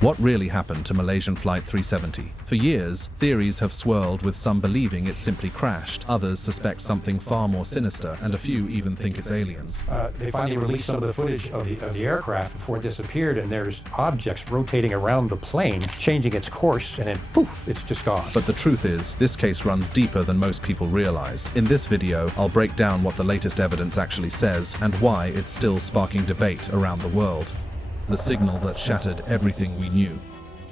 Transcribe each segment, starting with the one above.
What really happened to Malaysian Flight 370? For years, theories have swirled, with some believing it simply crashed, others suspect something far more sinister, and a few even think it's aliens. They finally released some of the footage of the aircraft before it disappeared, and there's objects rotating around the plane, changing its course, and then poof, it's just gone. But the truth is, this case runs deeper than most people realize. In this video, I'll break down what the latest evidence actually says, and why it's still sparking debate around the world. The signal that shattered everything we knew.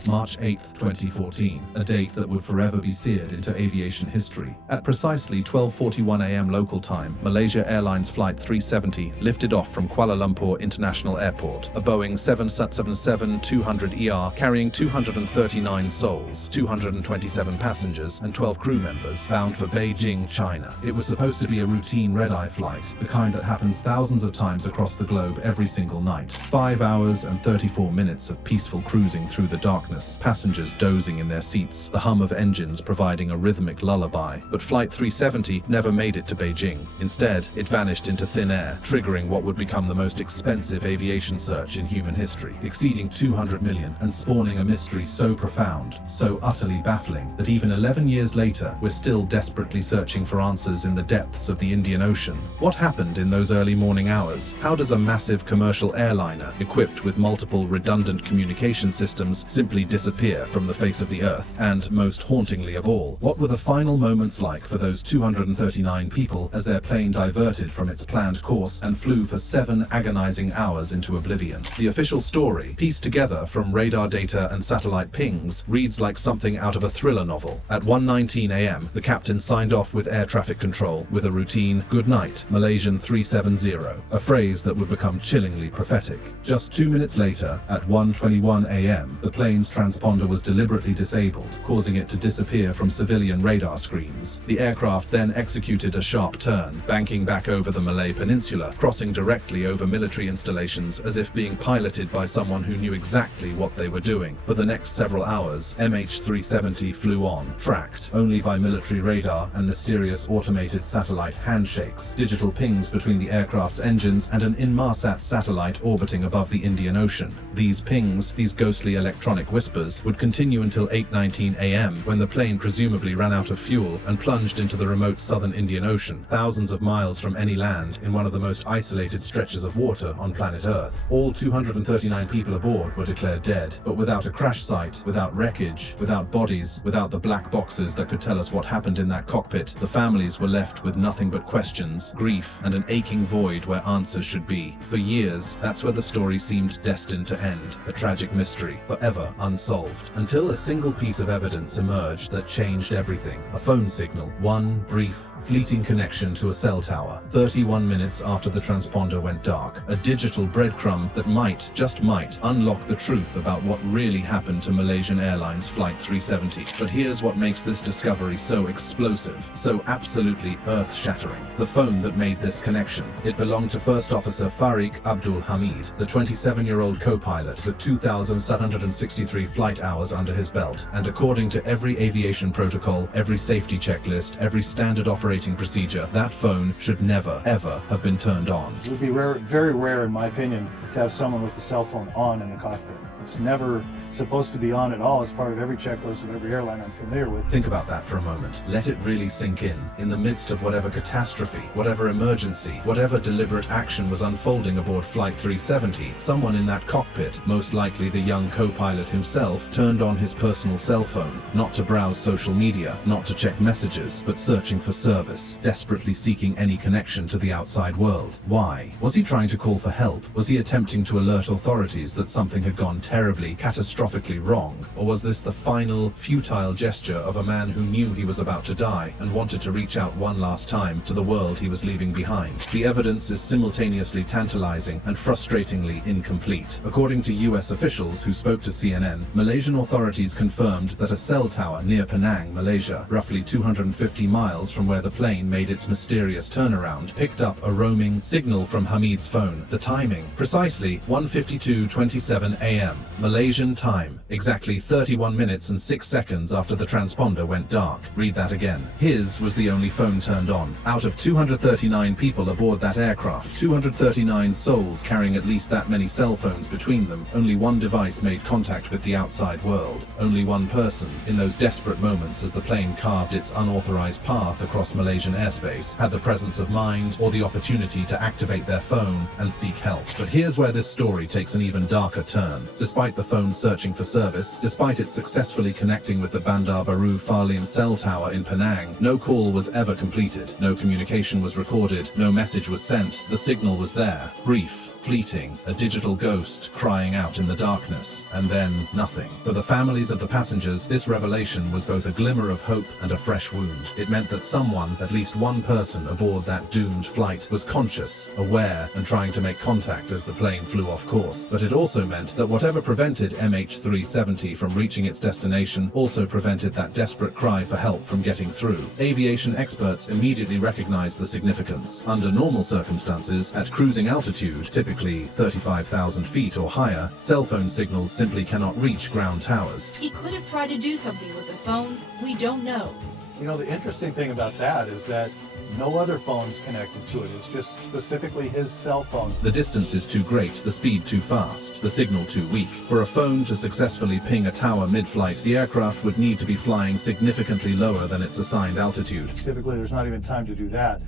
March 8, 2014, a date that would forever be seared into aviation history. At precisely 12:41 a.m. local time, Malaysia Airlines Flight 370 lifted off from Kuala Lumpur International Airport, a Boeing 777-200ER carrying 239 souls, 227 passengers, and 12 crew members, bound for Beijing, China. It was supposed to be a routine red-eye flight, the kind that happens thousands of times across the globe every single night. 5 hours and 34 minutes of peaceful cruising through the darkness, passengers dozing in their seats, the hum of engines providing a rhythmic lullaby. But Flight 370 never made it to Beijing. Instead, it vanished into thin air, triggering what would become the most expensive aviation search in human history, exceeding 200 million and spawning a mystery so profound, so utterly baffling, that even 11 years later, we're still desperately searching for answers in the depths of the Indian Ocean. What happened in those early morning hours? How does a massive commercial airliner, equipped with multiple redundant communication systems, simply disappear from the face of the earth? And most hauntingly of all, what were the final moments like for those 239 people as their plane diverted from its planned course and flew for 7 agonizing hours into oblivion? The official story, pieced together from radar data and satellite pings, reads like something out of a thriller novel. At 1:19 a.m., the captain signed off with air traffic control with a routine "Good night, Malaysian 370, a phrase that would become chillingly prophetic. Just 2 minutes later, at 1:21 a.m., the plane's transponder was deliberately disabled, causing it to disappear from civilian radar screens. The aircraft then executed a sharp turn, banking back over the Malay Peninsula, crossing directly over military installations as if being piloted by someone who knew exactly what they were doing. For the next several hours, MH370 flew on, tracked only by military radar and mysterious automated satellite handshakes, digital pings between the aircraft's engines, and an Inmarsat satellite orbiting above the Indian Ocean. These pings, these ghostly electronic whispers, would continue until 8:19 a.m. when the plane presumably ran out of fuel and plunged into the remote southern Indian Ocean, thousands of miles from any land, in one of the most isolated stretches of water on planet Earth. All 239 people aboard were declared dead, but without a crash site, without wreckage, without bodies, without the black boxes that could tell us what happened in that cockpit, the families were left with nothing but questions, grief, and an aching void where answers should be. For years, that's where the story seemed destined to end, a tragic mystery, forever unsolved, until a single piece of evidence emerged that changed everything. A phone signal, one brief, fleeting connection to a cell tower, 31 minutes after the transponder went dark. A digital breadcrumb that might, just might, unlock the truth about what really happened to Malaysian Airlines Flight 370. But here's what makes this discovery so explosive, so absolutely earth-shattering. The phone that made this connection. It belonged to First Officer Farik Abdul Hamid, the 27-year-old co-pilot with 2,763 flight hours under his belt, and according to every aviation protocol, every safety checklist, every standard operating procedure, that phone should never, ever have been turned on. It would be rare, very rare in my opinion, to have someone with a cell phone on in the cockpit. It's never supposed to be on at all. It's part of every checklist of every airline I'm familiar with. Think about that for a moment. Let it really sink in. In the midst of whatever catastrophe, whatever emergency, whatever deliberate action was unfolding aboard Flight 370, someone in that cockpit, most likely the young co-pilot himself, turned on his personal cell phone, not to browse social media, not to check messages, but searching for service, desperately seeking any connection to the outside world. Why? Was he trying to call for help? Was he attempting to alert authorities that something had gone terribly, catastrophically wrong? Or was this the final, futile gesture of a man who knew he was about to die and wanted to reach out one last time to the world he was leaving behind? The evidence is simultaneously tantalizing and frustratingly incomplete. According to US officials who spoke to CNN, Malaysian authorities confirmed that a cell tower near Penang, Malaysia, roughly 250 miles from where the plane made its mysterious turnaround, picked up a roaming signal from Hamid's phone. The timing, precisely 1:52:27 a.m. Malaysian time, exactly 31 minutes and 6 seconds after the transponder went dark. Read that again. His was the only phone turned on. Out of 239 people aboard that aircraft, 239 souls carrying at least that many cell phones between them, only one device made contact with the outside world. Only one person, in those desperate moments as the plane carved its unauthorized path across Malaysian airspace, had the presence of mind or the opportunity to activate their phone and seek help. But here's where this story takes an even darker turn. Despite the phone searching for service, despite it successfully connecting with the Bandar Baru Farlim cell tower in Penang, no call was ever completed, no communication was recorded, no message was sent. The signal was there, brief, fleeting, a digital ghost crying out in the darkness, and then nothing. For the families of the passengers, this revelation was both a glimmer of hope and a fresh wound. It meant that someone, at least one person aboard that doomed flight, was conscious, aware, and trying to make contact as the plane flew off course. But it also meant that whatever prevented MH370 from reaching its destination also prevented that desperate cry for help from getting through. Aviation experts immediately recognized the significance. Under normal circumstances, at cruising altitude, typically 35,000 feet or higher, cell phone signals simply cannot reach ground towers. He could have tried to do something with the phone. We don't know. You know, the interesting thing about that is that no other phone's connected to it. It's just specifically his cell phone. The distance is too great, the speed too fast, the signal too weak. For a phone to successfully ping a tower mid-flight, the aircraft would need to be flying significantly lower than its assigned altitude. Typically, there's not even time to do that.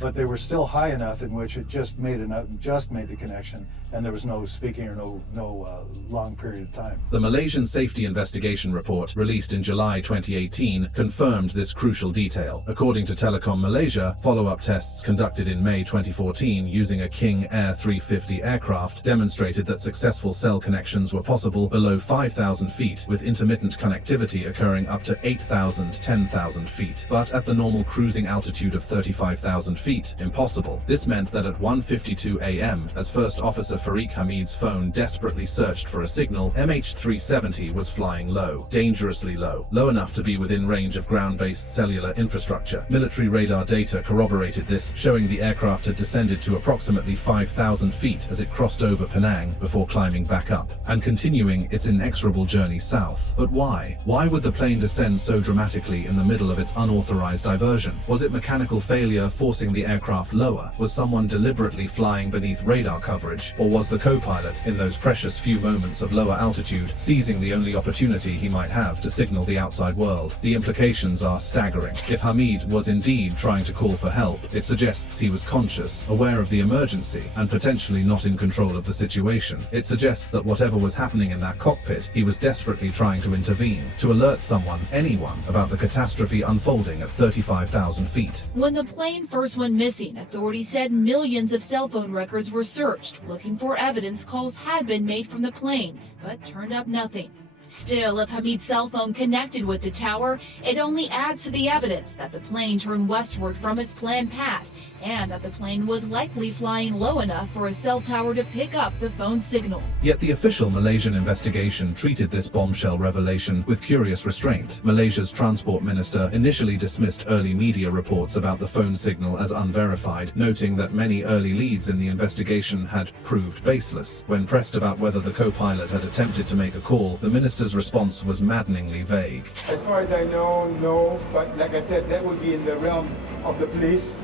But they were still high enough in which it just made the connection, and there was no speaking or no long period of time. The Malaysian Safety Investigation Report, released in July 2018, confirmed this crucial detail. According to Telecom Malaysia, follow-up tests conducted in May 2014 using a King Air 350 aircraft demonstrated that successful cell connections were possible below 5,000 feet, with intermittent connectivity occurring up to 8,000, 10,000 feet. But at the normal cruising altitude of 35,000 feet, impossible. This meant that at 1:52 a.m., as First Officer Farid Hamid's phone desperately searched for a signal, MH370 was flying low, dangerously low, low enough to be within range of ground-based cellular infrastructure. Military radar data corroborated this, showing the aircraft had descended to approximately 5,000 feet as it crossed over Penang before climbing back up and continuing its inexorable journey south. But why? Why would the plane descend so dramatically in the middle of its unauthorized diversion? Was it mechanical failure forcing the aircraft lower? Was someone deliberately flying beneath radar coverage? Or was the co-pilot, in those precious few moments of lower altitude, seizing the only opportunity he might have to signal the outside world? The implications are staggering. If Hamid was indeed trying to call for help, it suggests he was conscious, aware of the emergency, and potentially not in control of the situation. It suggests that whatever was happening in that cockpit, he was desperately trying to intervene, to alert someone, anyone, about the catastrophe unfolding at 35,000 feet. When the plane first went missing, authorities said millions of cell phone records were searched, looking for evidence calls had been made from the plane, but turned up nothing. Still, if Hamid's cell phone connected with the tower, it only adds to the evidence that the plane turned westward from its planned path, and that the plane was likely flying low enough for a cell tower to pick up the phone signal. Yet the official Malaysian investigation treated this bombshell revelation with curious restraint. Malaysia's transport minister initially dismissed early media reports about the phone signal as unverified, noting that many early leads in the investigation had proved baseless. When pressed about whether the co-pilot had attempted to make a call, the minister's response was maddeningly vague. As far as I know, no, but like I said, that would be in the realm of the police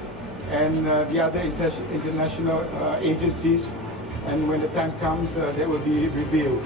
and the other international agencies, and when the time comes, that will be revealed.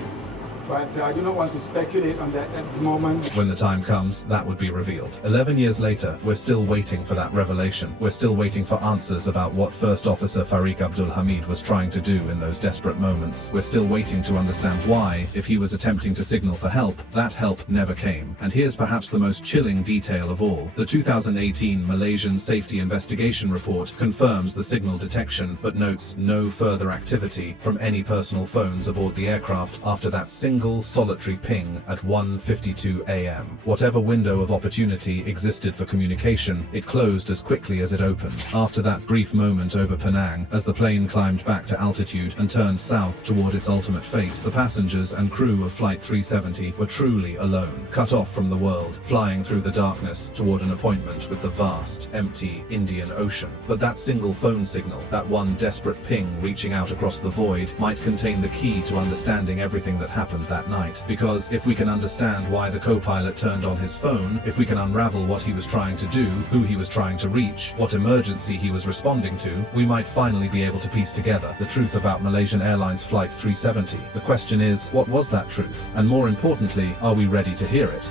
But I do not want to speculate on that at the moment. When the time comes, that would be revealed. 11 years later, we're still waiting for that revelation. We're still waiting for answers about what First Officer Farid Abdul Hamid was trying to do in those desperate moments. We're still waiting to understand why, if he was attempting to signal for help, that help never came. And here's perhaps the most chilling detail of all. The 2018 Malaysian Safety Investigation Report confirms the signal detection, but notes no further activity from any personal phones aboard the aircraft after that single solitary ping at 1:52 a.m. Whatever window of opportunity existed for communication, it closed as quickly as it opened. After that brief moment over Penang, as the plane climbed back to altitude and turned south toward its ultimate fate, the passengers and crew of Flight 370 were truly alone, cut off from the world, flying through the darkness toward an appointment with the vast, empty Indian Ocean. But that single phone signal, that one desperate ping reaching out across the void, might contain the key to understanding everything that happened happened that night. Because if we can understand why the co-pilot turned on his phone, if we can unravel what he was trying to do, who he was trying to reach, what emergency he was responding to, we might finally be able to piece together the truth about Malaysian Airlines Flight 370. The question is, what was that truth? And more importantly, are we ready to hear it?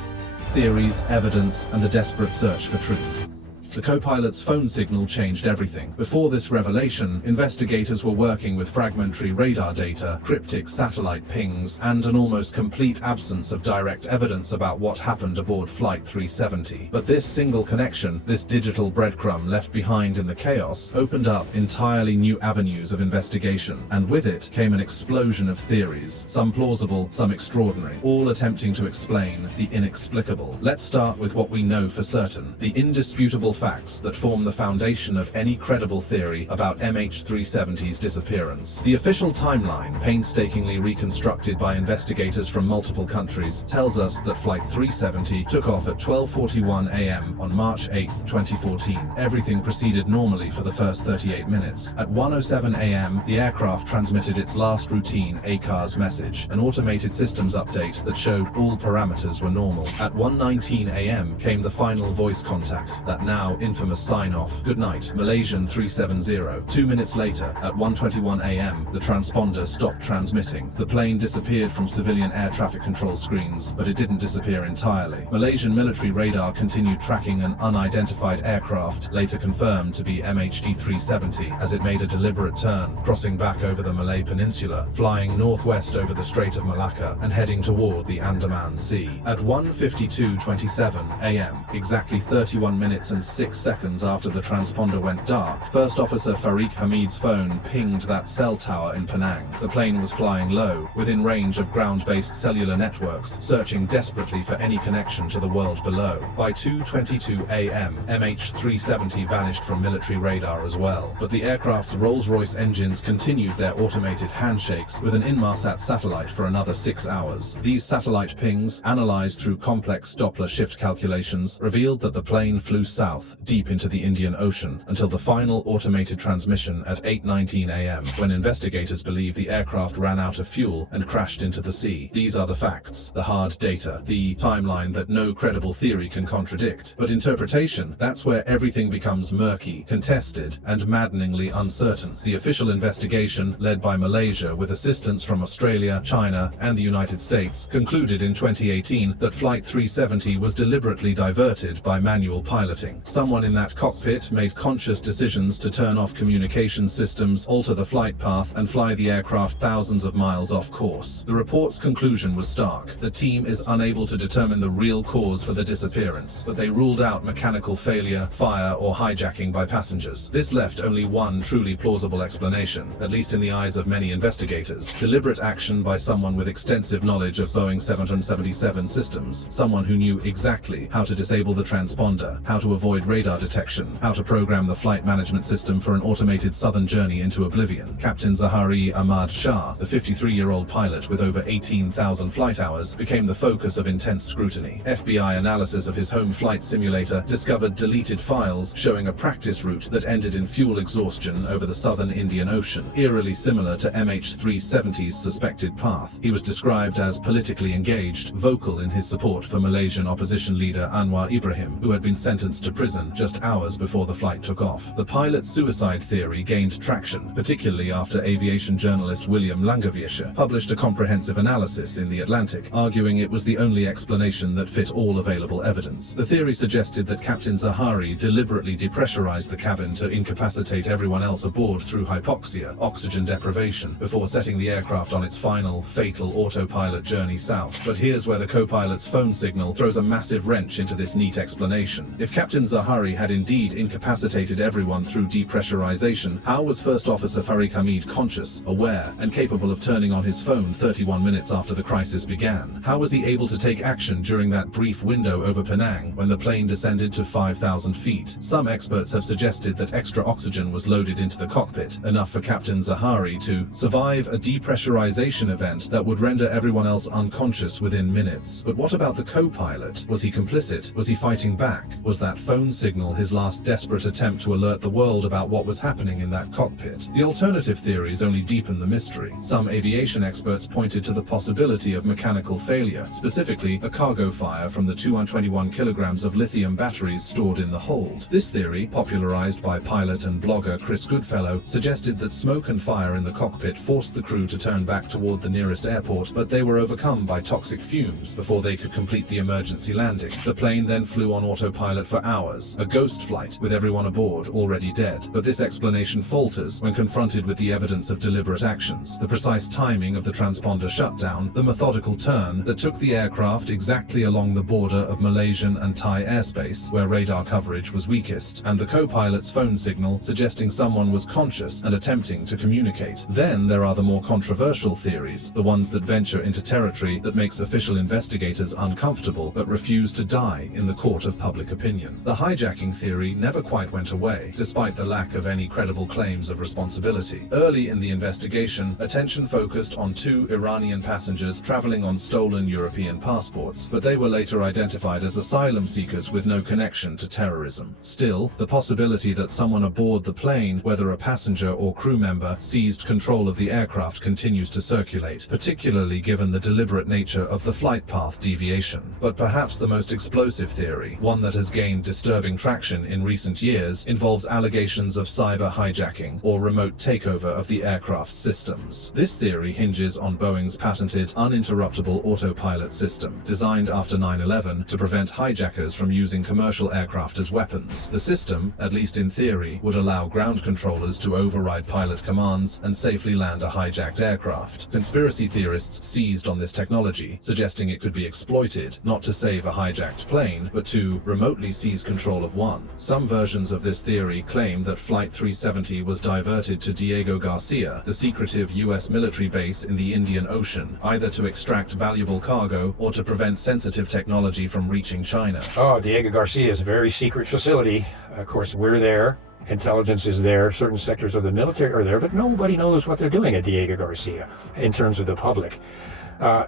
Theories, evidence, and the desperate search for truth. The co-pilot's phone signal changed everything. Before this revelation, investigators were working with fragmentary radar data, cryptic satellite pings, and an almost complete absence of direct evidence about what happened aboard Flight 370. But this single connection, this digital breadcrumb left behind in the chaos, opened up entirely new avenues of investigation, and with it came an explosion of theories, some plausible, some extraordinary, all attempting to explain the inexplicable. Let's start with what we know for certain, the indisputable facts that form the foundation of any credible theory about MH370's disappearance. The official timeline, painstakingly reconstructed by investigators from multiple countries, tells us that Flight 370 took off at 12:41 a.m. on March 8, 2014. Everything proceeded normally for the first 38 minutes. At 1:07 a.m., the aircraft transmitted its last routine ACARS message, an automated systems update that showed all parameters were normal. At 1:19 a.m. came the final voice contact, that now infamous sign-off, "Good night, Malaysian 370. 2 minutes later, at 1:21 a.m., the transponder stopped transmitting. The plane disappeared from civilian air traffic control screens, but it didn't disappear entirely. Malaysian military radar continued tracking an unidentified aircraft, later confirmed to be MH370, as it made a deliberate turn, crossing back over the Malay Peninsula, flying northwest over the Strait of Malacca, and heading toward the Andaman Sea. At 1:52:27 a.m., exactly 31 minutes and 6 seconds after the transponder went dark, First Officer Farid Hamid's phone pinged that cell tower in Penang. The plane was flying low, within range of ground-based cellular networks, searching desperately for any connection to the world below. By 2:22 a.m., MH370 vanished from military radar as well, but the aircraft's Rolls-Royce engines continued their automated handshakes with an Inmarsat satellite for another 6 hours. These satellite pings, analyzed through complex Doppler shift calculations, revealed that the plane flew south, deep into the Indian Ocean, until the final automated transmission at 8:19 a.m., when investigators believe the aircraft ran out of fuel and crashed into the sea. These are the facts, the hard data, the timeline that no credible theory can contradict. But interpretation, that's where everything becomes murky, contested, and maddeningly uncertain. The official investigation, led by Malaysia with assistance from Australia, China, and the United States, concluded in 2018 that Flight 370 was deliberately diverted by manual piloting. Someone in that cockpit made conscious decisions to turn off communication systems, alter the flight path, and fly the aircraft thousands of miles off course. The report's conclusion was stark. The team is unable to determine the real cause for the disappearance, but they ruled out mechanical failure, fire, or hijacking by passengers. This left only one truly plausible explanation, at least in the eyes of many investigators: deliberate action by someone with extensive knowledge of Boeing 777 systems, someone who knew exactly how to disable the transponder, how to avoid radar detection, how to program the flight management system for an automated southern journey into oblivion. Captain Zahari Ahmad Shah, the 53-year-old pilot with over 18,000 flight hours, became the focus of intense scrutiny. FBI analysis of his home flight simulator discovered deleted files showing a practice route that ended in fuel exhaustion over the southern Indian Ocean, eerily similar to MH370's suspected path. He was described as politically engaged, vocal in his support for Malaysian opposition leader Anwar Ibrahim, who had been sentenced to prison just hours before the flight took off. The pilot's suicide theory gained traction, particularly after aviation journalist William Langewiesche published a comprehensive analysis in The Atlantic, arguing it was the only explanation that fit all available evidence. The theory suggested that Captain Zahari deliberately depressurized the cabin to incapacitate everyone else aboard through hypoxia, oxygen deprivation, before setting the aircraft on its final, fatal autopilot journey south. But here's where the co-pilot's phone signal throws a massive wrench into this neat explanation. If Captain Zahari had indeed incapacitated everyone through depressurization, how was First Officer Farid Hamid conscious, aware, and capable of turning on his phone 31 minutes after the crisis began? How was he able to take action during that brief window over Penang when the plane descended to 5,000 feet? Some experts have suggested that extra oxygen was loaded into the cockpit, enough for Captain Zahari to survive a depressurization event that would render everyone else unconscious within minutes. But what about the co-pilot? Was he complicit? Was he fighting back? Was that phone signal his last desperate attempt to alert the world about what was happening in that cockpit. The alternative theories only deepen the mystery. Some aviation experts pointed to the possibility of mechanical failure, specifically a cargo fire from the 221 kilograms of lithium batteries stored in the hold. This theory, popularized by pilot and blogger Chris Goodfellow, suggested that smoke and fire in the cockpit forced the crew to turn back toward the nearest airport, but they were overcome by toxic fumes before they could complete the emergency landing. The plane then flew on autopilot for hours, a ghost flight with everyone aboard already dead. But this explanation falters when confronted with the evidence of deliberate actions, the precise timing of the transponder shutdown, the methodical turn that took the aircraft exactly along the border of Malaysian and Thai airspace, where radar coverage was weakest, and the co-pilot's phone signal suggesting someone was conscious and attempting to communicate. Then there are the more controversial theories, the ones that venture into territory that makes official investigators uncomfortable but refuse to die in the court of public opinion. The hijacking theory never quite went away, despite the lack of any credible claims of responsibility. Early in the investigation, attention focused on 2 Iranian passengers traveling on stolen European passports, but they were later identified as asylum seekers with no connection to terrorism. Still, the possibility that someone aboard the plane, whether a passenger or crew member, seized control of the aircraft continues to circulate, particularly given the deliberate nature of the flight path deviation. But perhaps the most explosive theory, one that has gained disturbing traction in recent years, involves allegations of cyber hijacking or remote takeover of the aircraft's systems. This theory hinges on Boeing's patented uninterruptible autopilot system, designed after 9/11 to prevent hijackers from using commercial aircraft as weapons. The system, at least in theory, would allow ground controllers to override pilot commands and safely land a hijacked aircraft. Conspiracy theorists seized on this technology, suggesting it could be exploited, not to save a hijacked plane, but to remotely seize control of one. Some versions of this theory claim that Flight 370 was diverted to Diego Garcia, the secretive US military base in the Indian Ocean, either to extract valuable cargo or to prevent sensitive technology from reaching China. Oh, Diego Garcia is a very secret facility. Of course, we're there. Intelligence is there. Certain sectors of the military are there, but nobody knows what they're doing at Diego Garcia in terms of the public.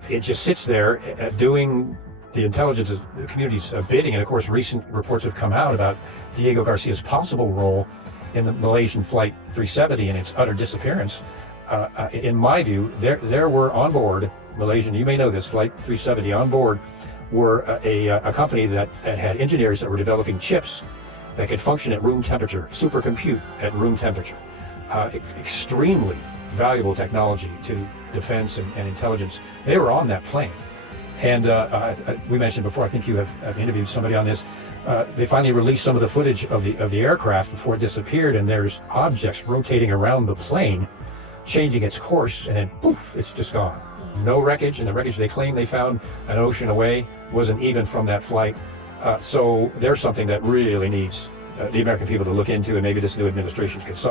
It just sits there doing the intelligence community's bidding. And of course, recent reports have come out about Diego Garcia's possible role in the Malaysian Flight 370 and its utter disappearance. In my view, there were on board Malaysian, you may know this, Flight 370 on board were a company that had engineers that were developing chips that could function at room temperature, supercompute at room temperature. Extremely valuable technology to defense and intelligence. They were on that plane. And we mentioned before, I think you have interviewed somebody on this, they finally released some of the footage of the aircraft before it disappeared, and there's objects rotating around the plane, changing its course, and then poof, it's just gone. No wreckage, and the wreckage they claim they found an ocean away wasn't even from that flight. So there's something that really needs the American people to look into, and maybe this new administration, because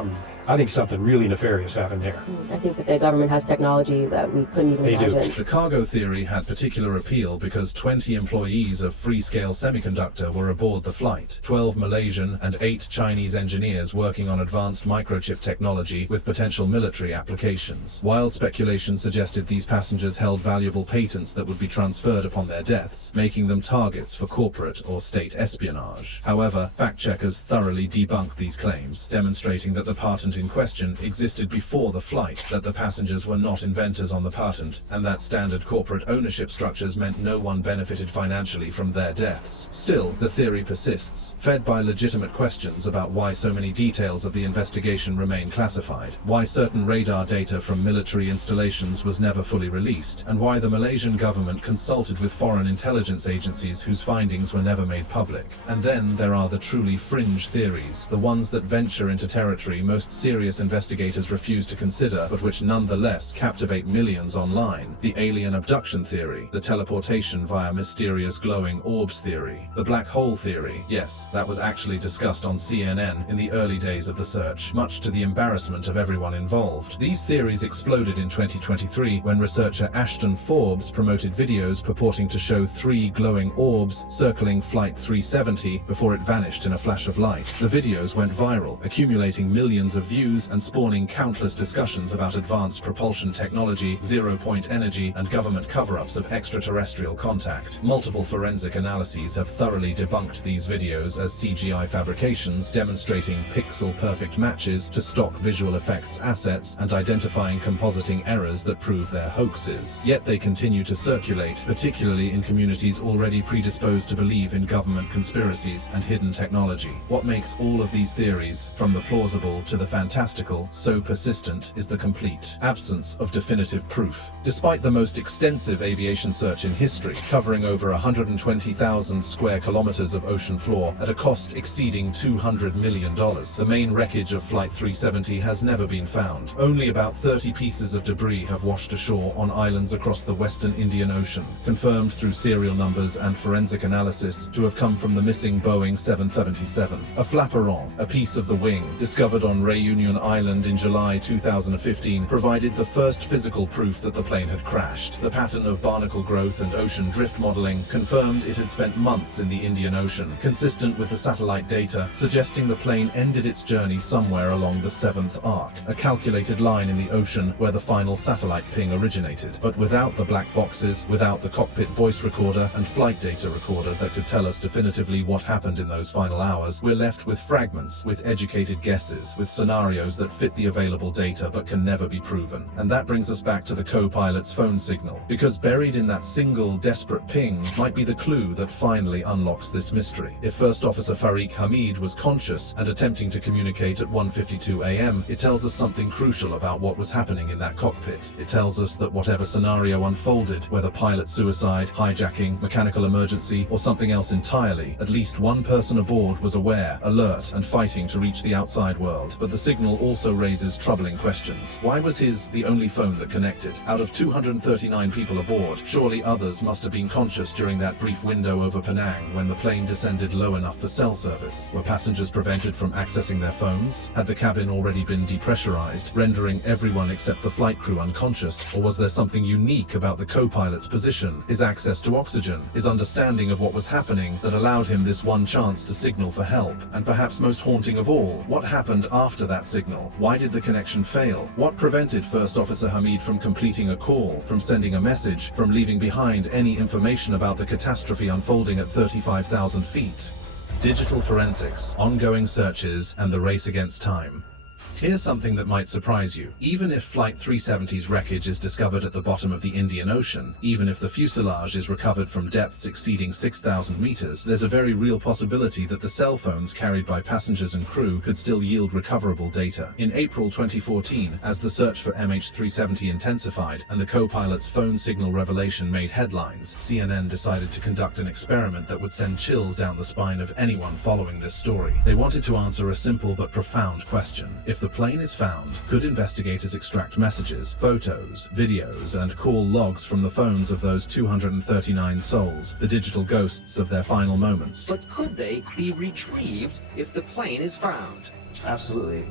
I think something really nefarious happened there. I think that the government has technology that we couldn't even imagine. The cargo theory had particular appeal because 20 employees of Freescale Semiconductor were aboard the flight, 12 Malaysian and 8 Chinese engineers working on advanced microchip technology with potential military applications. Wild speculation suggested these passengers held valuable patents that would be transferred upon their deaths, making them targets for corporate or state espionage. However, fact-checkers thoroughly debunked these claims, demonstrating that the patent in question existed before the flight, that the passengers were not inventors on the patent, and that standard corporate ownership structures meant no one benefited financially from their deaths. Still, the theory persists, fed by legitimate questions about why so many details of the investigation remain classified, why certain radar data from military installations was never fully released, and why the Malaysian government consulted with foreign intelligence agencies whose findings were never made public. And then there are the truly fringe theories, the ones that venture into territory most serious investigators refuse to consider, but which nonetheless captivate millions online. The alien abduction theory, the teleportation via mysterious glowing orbs theory, the black hole theory. Yes, that was actually discussed on CNN in the early days of the search, much to the embarrassment of everyone involved. These theories exploded in 2023 when researcher Ashton Forbes promoted videos purporting to show 3 glowing orbs circling Flight 370 before it vanished in a flash of light. The videos went viral, accumulating millions of reviews and spawning countless discussions about advanced propulsion technology, zero-point energy, and government cover-ups of extraterrestrial contact. Multiple forensic analyses have thoroughly debunked these videos as CGI fabrications demonstrating pixel-perfect matches to stock visual effects assets and identifying compositing errors that prove they're hoaxes. Yet they continue to circulate, particularly in communities already predisposed to believe in government conspiracies and hidden technology. What makes all of these theories, from the plausible to the fantastical, so persistent is the complete absence of definitive proof. Despite the most extensive aviation search in history, covering over 120,000 square kilometers of ocean floor at a cost exceeding $200 million, the main wreckage of Flight 370 has never been found. Only about 30 pieces of debris have washed ashore on islands across the western Indian Ocean, confirmed through serial numbers and forensic analysis to have come from the missing Boeing 777. A flaperon, a piece of the wing, discovered on Réunion Island in July 2015, provided the first physical proof that the plane had crashed. The pattern of barnacle growth and ocean drift modeling confirmed it had spent months in the Indian Ocean, consistent with the satellite data, suggesting the plane ended its journey somewhere along the 7th arc, a calculated line in the ocean where the final satellite ping originated. But without the black boxes, without the cockpit voice recorder and flight data recorder that could tell us definitively what happened in those final hours, we're left with fragments, with educated guesses, with scenarios that fit the available data but can never be proven. And that brings us back to the co-pilot's phone signal, because buried in that single desperate ping might be the clue that finally unlocks this mystery. If First Officer Farik Hamid was conscious and attempting to communicate at 1:52 a.m., it tells us something crucial about what was happening in that cockpit. It tells us that whatever scenario unfolded, whether pilot suicide, hijacking, mechanical emergency, or something else entirely, at least one person aboard was aware, alert, and fighting to reach the outside world. But the signal also raises troubling questions. Why was his the only phone that connected? Out of 239 people aboard, surely others must have been conscious during that brief window over Penang when the plane descended low enough for cell service. Were passengers prevented from accessing their phones? Had the cabin already been depressurized, rendering everyone except the flight crew unconscious? Or was there something unique about the co-pilot's position, his access to oxygen, his understanding of what was happening that allowed him this one chance to signal for help? And perhaps most haunting of all, what happened after that signal? Why did the connection fail? What prevented First Officer Hamid from completing a call, from sending a message, from leaving behind any information about the catastrophe unfolding at 35,000 feet? Digital forensics, ongoing searches, and the race against time. Here's something that might surprise you. Even if Flight 370's wreckage is discovered at the bottom of the Indian Ocean, even if the fuselage is recovered from depths exceeding 6,000 meters, there's a very real possibility that the cell phones carried by passengers and crew could still yield recoverable data. In April 2014, as the search for MH370 intensified and the co-pilot's phone signal revelation made headlines, CNN decided to conduct an experiment that would send chills down the spine of anyone following this story. They wanted to answer a simple but profound question. If the plane is found, could investigators extract messages, photos, videos, and call logs from the phones of those 239 souls, the digital ghosts of their final moments? But could they be retrieved if the plane is found? Absolutely.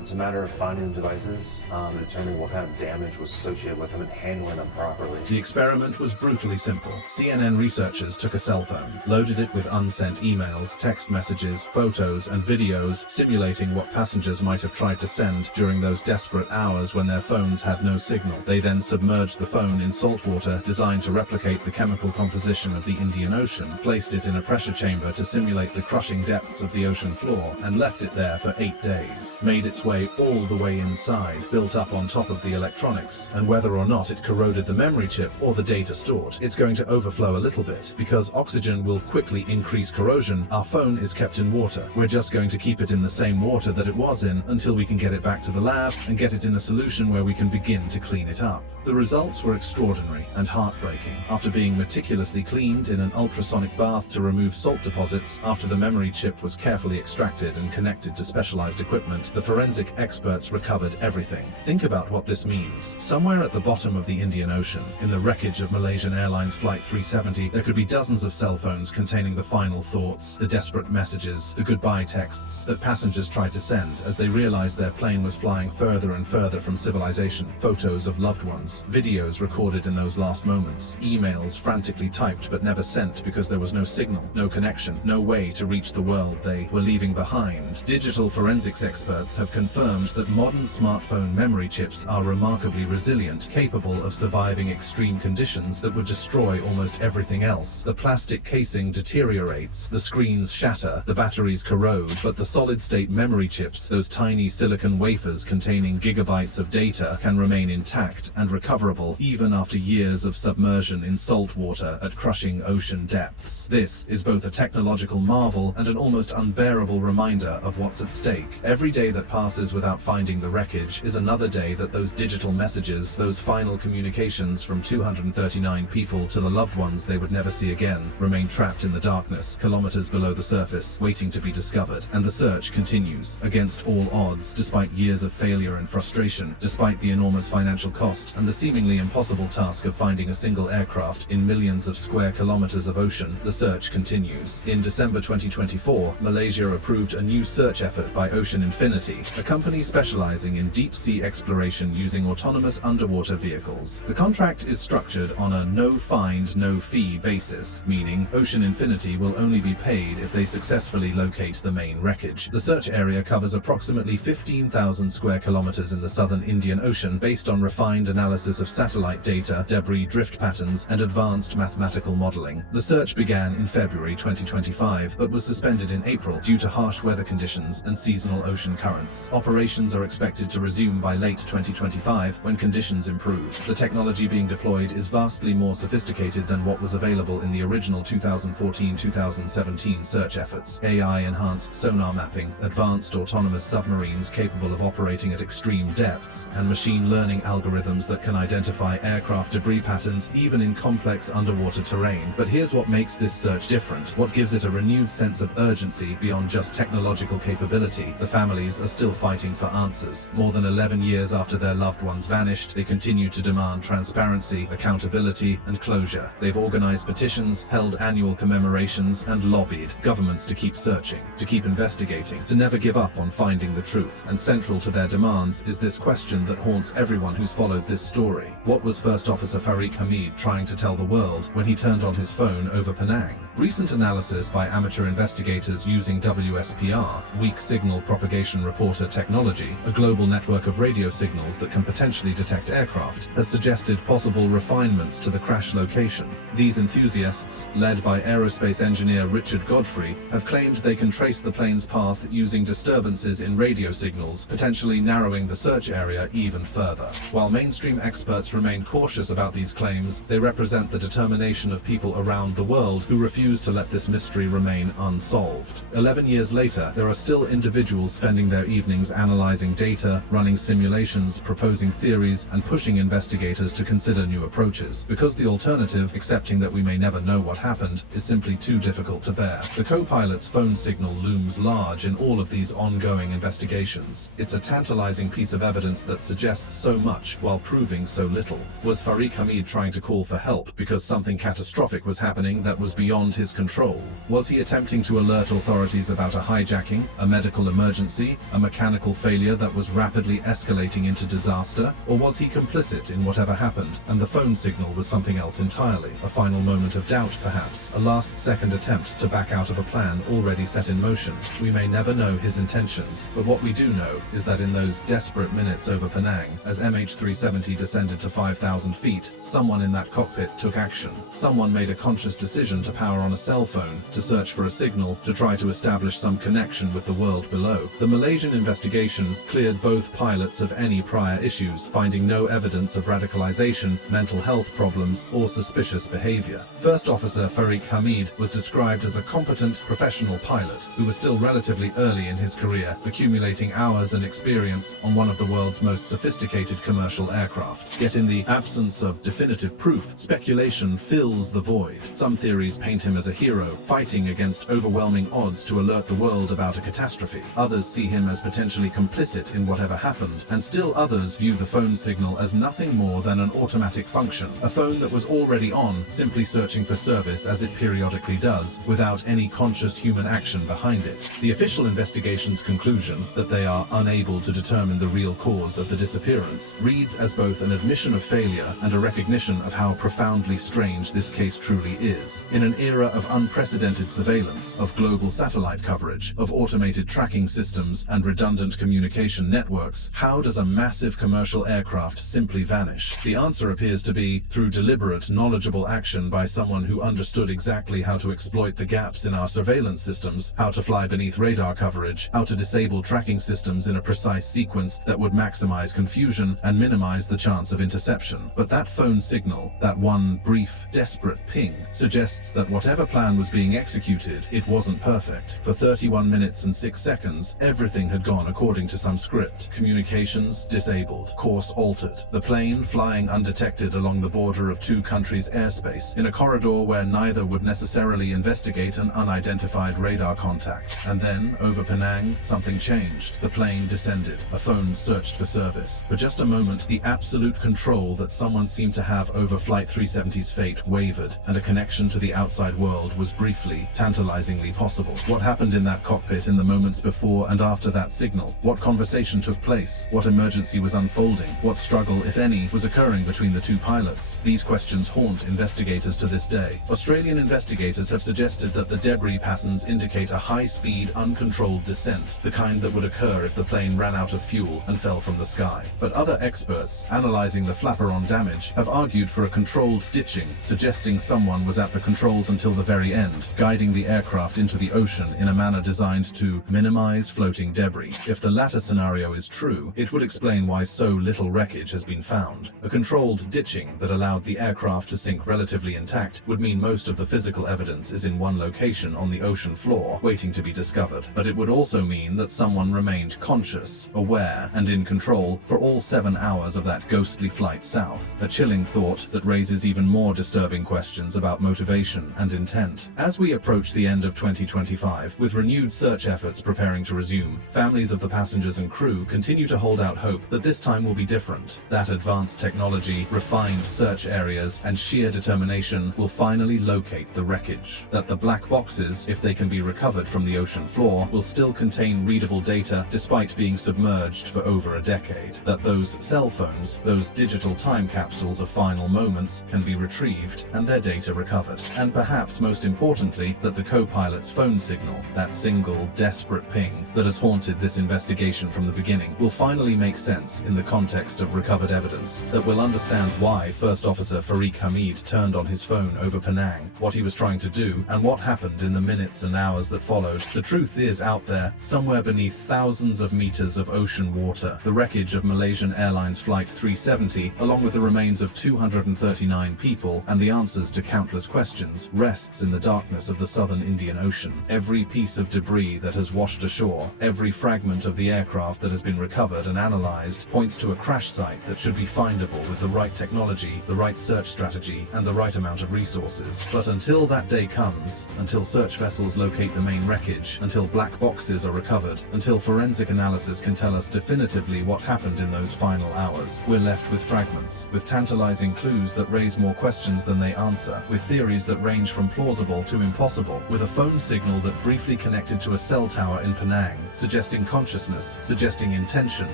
It's a matter of finding the devices, determining what kind of damage was associated with them and handling them properly. The experiment was brutally simple. CNN researchers took a cell phone, loaded it with unsent emails, text messages, photos, and videos simulating what passengers might have tried to send during those desperate hours when their phones had no signal. They then submerged the phone in salt water designed to replicate the chemical composition of the Indian Ocean, placed it in a pressure chamber to simulate the crushing depths of the ocean floor, and left it there for 8 days. Made its way all the way inside, built up on top of the electronics, and whether or not it corroded the memory chip or the data stored, it's going to overflow a little bit. Because oxygen will quickly increase corrosion, our phone is kept in water. We're just going to keep it in the same water that it was in until we can get it back to the lab and get it in a solution where we can begin to clean it up. The results were extraordinary and heartbreaking. After being meticulously cleaned in an ultrasonic bath to remove salt deposits, after the memory chip was carefully extracted and connected to specialized equipment, the forensic experts recovered everything. Think about what this means. Somewhere at the bottom of the Indian Ocean, in the wreckage of Malaysian Airlines Flight 370, there could be dozens of cell phones containing the final thoughts, the desperate messages, the goodbye texts that passengers tried to send as they realized their plane was flying further and further from civilization, photos of loved ones, videos recorded in those last moments, emails frantically typed but never sent because there was no signal, no connection, no way to reach the world they were leaving behind. Digital forensics experts have confirmed that modern smartphone memory chips are remarkably resilient, capable of surviving extreme conditions that would destroy almost everything else. The plastic casing deteriorates, the screens shatter, the batteries corrode, but the solid-state memory chips, those tiny silicon wafers containing gigabytes of data, can remain intact and recoverable even after years of submersion in salt water at crushing ocean depths. This is both a technological marvel and an almost unbearable reminder of what's at stake. Every day that passes without finding the wreckage is another day that those digital messages, those final communications from 239 people to the loved ones they would never see again, remain trapped in the darkness, kilometers below the surface, waiting to be discovered. And the search continues, against all odds, despite years of failure and frustration, despite the enormous financial cost and the seemingly impossible task of finding a single aircraft in millions of square kilometers of ocean. The search continues. In December 2024, Malaysia approved a new search effort by Ocean Infinity, a company specializing in deep-sea exploration using autonomous underwater vehicles. The contract is structured on a no-find, no-fee basis, meaning Ocean Infinity will only be paid if they successfully locate the main wreckage. The search area covers approximately 15,000 square kilometers in the southern Indian Ocean based on refined analysis of satellite data, debris drift patterns, and advanced mathematical modeling. The search began in February 2025, but was suspended in April due to harsh weather conditions and seasonal ocean currents. Operations are expected to resume by late 2025 when conditions improve. The technology being deployed is vastly more sophisticated than what was available in the original 2014-2017 search efforts. AI-enhanced sonar mapping, advanced autonomous submarines capable of operating at extreme depths, and machine learning algorithms that can identify aircraft debris patterns even in complex underwater terrain. But here's what makes this search different, what gives it a renewed sense of urgency beyond just technological capability. The families are still fighting for answers. More than 11 years after their loved ones vanished, they continue to demand transparency, accountability, and closure. They've organized petitions, held annual commemorations, and lobbied governments to keep searching, to keep investigating, to never give up on finding the truth. And central to their demands is this question that haunts everyone who's followed this story. What was First Officer Farik Hamid trying to tell the world when he turned on his phone over Penang? Recent analysis by amateur investigators using WSPR, weak signal propagation reporter technology, a global network of radio signals that can potentially detect aircraft, has suggested possible refinements to the crash location. These enthusiasts, led by aerospace engineer Richard Godfrey, have claimed they can trace the plane's path using disturbances in radio signals, potentially narrowing the search area even further. While mainstream experts remain cautious about these claims, they represent the determination of people around the world who refuse to let this mystery remain unsolved. 11 years later, there are still individuals spending their evenings analyzing data, running simulations, proposing theories, and pushing investigators to consider new approaches, because the alternative, accepting that we may never know what happened, is simply too difficult to bear. The co-pilot's phone signal looms large in all of these ongoing investigations. It's a tantalizing piece of evidence that suggests so much while proving so little. Was Farik Hamid trying to call for help because something catastrophic was happening that was beyond his control? Was he attempting to alert authorities about a hijacking, a medical emergency, a mechanical failure that was rapidly escalating into disaster? Or was he complicit in whatever happened, and the phone signal was something else entirely? A final moment of doubt, perhaps, a last-second attempt to back out of a plan already set in motion. We may never know his intentions, but what we do know is that in those desperate minutes over Penang, as MH370 descended to 5,000 feet, someone in that cockpit took action. Someone made a conscious decision to power on a cell phone, to search for a signal, to try to establish some connection with the world below. The Malaysian investigation cleared both pilots of any prior issues, finding no evidence of radicalization, mental health problems, or suspicious behavior. First Officer Farik Hamid was described as a competent, professional pilot who was still relatively early in his career, accumulating hours and experience on one of the world's most sophisticated commercial aircraft. Yet in the absence of definitive proof, speculation fills the void. Some theories paint him as a hero, fighting against overwhelming odds to alert the world about a catastrophe. Others see him as potentially complicit in whatever happened, and still others view the phone signal as nothing more than an automatic function, a phone that was already on, simply searching for service as it periodically does, without any conscious human action behind it. The official investigation's conclusion, that they are unable to determine the real cause of the disappearance, reads as both an admission of failure and a recognition of how profoundly strange this case truly is. In an era of unprecedented surveillance, of global satellite coverage, of automated tracking tracking systems, and redundant communication networks, how does a massive commercial aircraft simply vanish? The answer appears to be through deliberate, knowledgeable action by someone who understood exactly how to exploit the gaps in our surveillance systems, how to fly beneath radar coverage, how to disable tracking systems in a precise sequence that would maximize confusion and minimize the chance of interception. But that phone signal, that one brief, desperate ping, suggests that whatever plan was being executed, it wasn't perfect. For 31 minutes and 6 seconds, everything had gone according to some script. Communications disabled, course altered, the plane flying undetected along the border of two countries' airspace, in a corridor where neither would necessarily investigate an unidentified radar contact. And then, over Penang, something changed. The plane descended. A phone searched for service. For just a moment, the absolute control that someone seemed to have over Flight 370's fate wavered, and a connection to the outside world was briefly, tantalizingly possible. What happened in that cockpit in the moments before and after that signal? What conversation took place? What emergency was unfolding? What struggle, if any, was occurring between the two pilots? These questions haunt investigators to this day. Australian investigators have suggested that the debris patterns indicate a high-speed, uncontrolled descent, the kind that would occur if the plane ran out of fuel and fell from the sky. But other experts, analyzing the flapper-on damage, have argued for a controlled ditching, suggesting someone was at the controls until the very end, guiding the aircraft into the ocean in a manner designed to minimize floating debris. If the latter scenario is true, it would explain why so little wreckage has been found. A controlled ditching that allowed the aircraft to sink relatively intact would mean most of the physical evidence is in one location on the ocean floor, waiting to be discovered. But it would also mean that someone remained conscious, aware, and in control for all 7 hours of that ghostly flight south. A chilling thought that raises even more disturbing questions about motivation and intent. As we approach the end of 2025, with renewed search efforts preparing to resume, families of the passengers and crew continue to hold out hope that this time will be different. That advanced technology, refined search areas, and sheer determination will finally locate the wreckage. That the black boxes, if they can be recovered from the ocean floor, will still contain readable data despite being submerged for over a decade. That those cell phones, those digital time capsules of final moments, can be retrieved and their data recovered. And perhaps most importantly, that the co-pilot's phone signal, that single, desperate ping that has haunted this investigation from the beginning, will finally make sense in the context of recovered evidence. That we'll understand why First Officer Farik Hamid turned on his phone over Penang, what he was trying to do, and what happened in the minutes and hours that followed. The truth is out there, somewhere beneath thousands of meters of ocean water, the wreckage of Malaysian Airlines Flight 370, along with the remains of 239 people and the answers to countless questions, rests in the darkness of the southern Indian Ocean. Every piece of debris that has washed ashore, every fragment of the aircraft that has been recovered and analyzed, points to a crash site that should be findable with the right technology, the right search strategy, and the right amount of resources. But until that day comes, until search vessels locate the main wreckage, until black boxes are recovered, until forensic analysis can tell us definitively what happened in those final hours, we're left with fragments, with tantalizing clues that raise more questions than they answer, with theories that range from plausible to impossible, with a phone signal that briefly connected to a cell tower in Penang, suggesting consciousness, suggesting intention,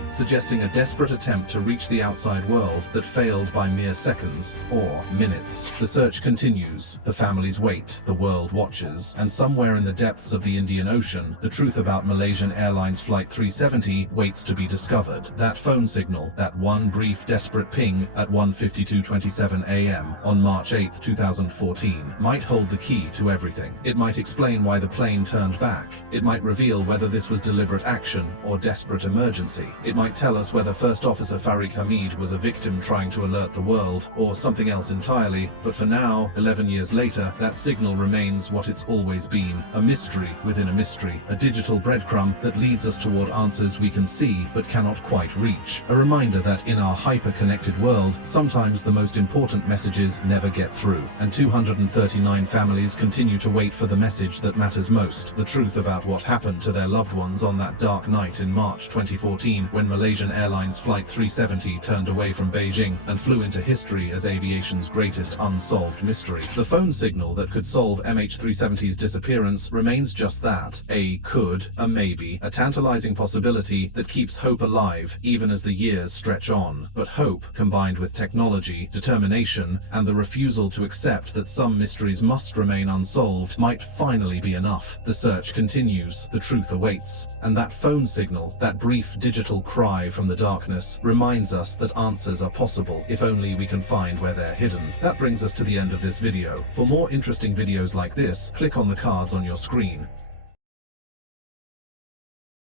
suggesting a desperate attempt to reach the outside world that failed by mere seconds or minutes. The search continues, the families wait, the world watches, and somewhere in the depths of the Indian Ocean, the truth about Malaysian Airlines Flight 370 waits to be discovered. That phone signal, that one brief desperate ping at 1:52:27 a.m. on March 8, 2014, might hold the key to everything. It might explain why the plane turned back. It might reveal whether this was deliberate action or desperate emergency. It might tell us whether First Officer Farik Hamid was a victim trying to alert the world, or something else entirely. But for now, 11 years later, that signal remains what it's always been, a mystery within a mystery, a digital breadcrumb that leads us toward answers we can see but cannot quite reach. A reminder that in our hyper-connected world, sometimes the most important messages never get through, and 239 families continue to wait for the message that matters most, the truth about what happened to their loved ones on that dark night in March 2014 when Malaysian Airlines Flight 370 turned away from Beijing and flew into history as aviation's greatest unsolved mystery. The phone signal that could solve MH370's disappearance remains just that, a could, a maybe, a tantalizing possibility that keeps hope alive even as the years stretch on. But hope, combined with technology, determination, and the refusal to accept that some mysteries must remain unsolved, might finally be enough. The search continues, the truth truth awaits. And that phone signal, that brief digital cry from the darkness, reminds us that answers are possible if only we can find where they're hidden. That brings us to the end of this video. For more interesting videos like this, click on the cards on your screen.